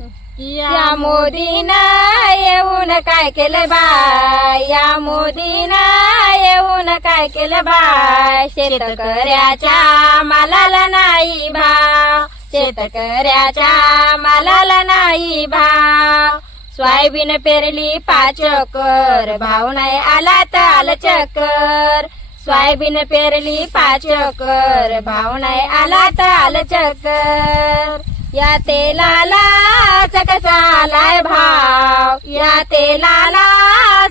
या मोदीनं येऊन काय केलं बाय, या मोदीनं येऊन काय केलं बाय, शेतकऱ्याच्या मालाला नाही भाव, शेतकऱ्याच्या मालाला नाही भाव. सोयाबीन पेरली 5 एकर, भाव नाही आला तर आलं चक्कर. सोयाबीन पेरली 5 एकर, भाव नाही आला तर आलं चक्कर. या तेलाला कसा आलाय भाव, या तेलाला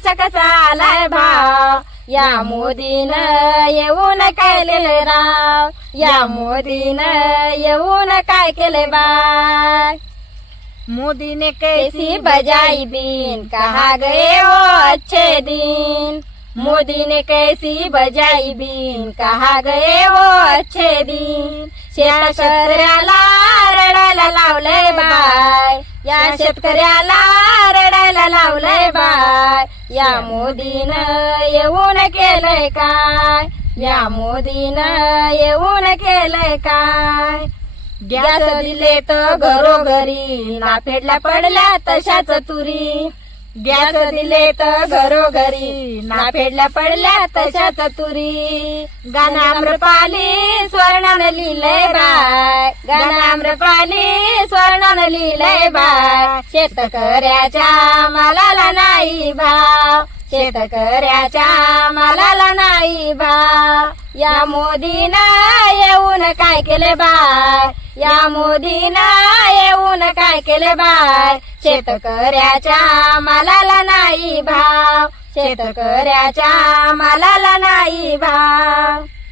कसा आलाय भाव. या मोदीनं येऊन काय केले राव, या मोदीनं येऊन काय केले बाय. मोदी ने कैसी कैसी बजाई बीन, कहा गए वो अच्छे दिन. मोदी ने कैसी बजाई बीन, कहा गए वो अच्छे दिन. शेतकऱ्याला रडायला लावलंय बाय, या शेतकऱ्याला रडायला लावलंय बाय. या मोदीनं येऊन केलंय काय, या मोदीनं येऊन केलंय काय. गॅस दिले तर घरोघरी, नाफेडला पडल्या तशाच तुरी. गॅस दिले तर घरोघरी, नाफेडला पडल्या तशाच तुरी. गाणं आम्रपाली स्वर्णानं लिहिलंय बाय, गाणं आम्रपाली स्वर्णानं लिहिलंय बाय. शेतकऱ्याच्या मालाला नाही भाव, शेतकऱ्याच्या मालाला नाही भाव. या मोदीनं येऊन काय केले बाय, या मोदीनं येऊन काय केले बाय. शेतकऱ्याच्या मालाला नाही भाव, शेतकऱ्याच्या मालाला नाही भाव.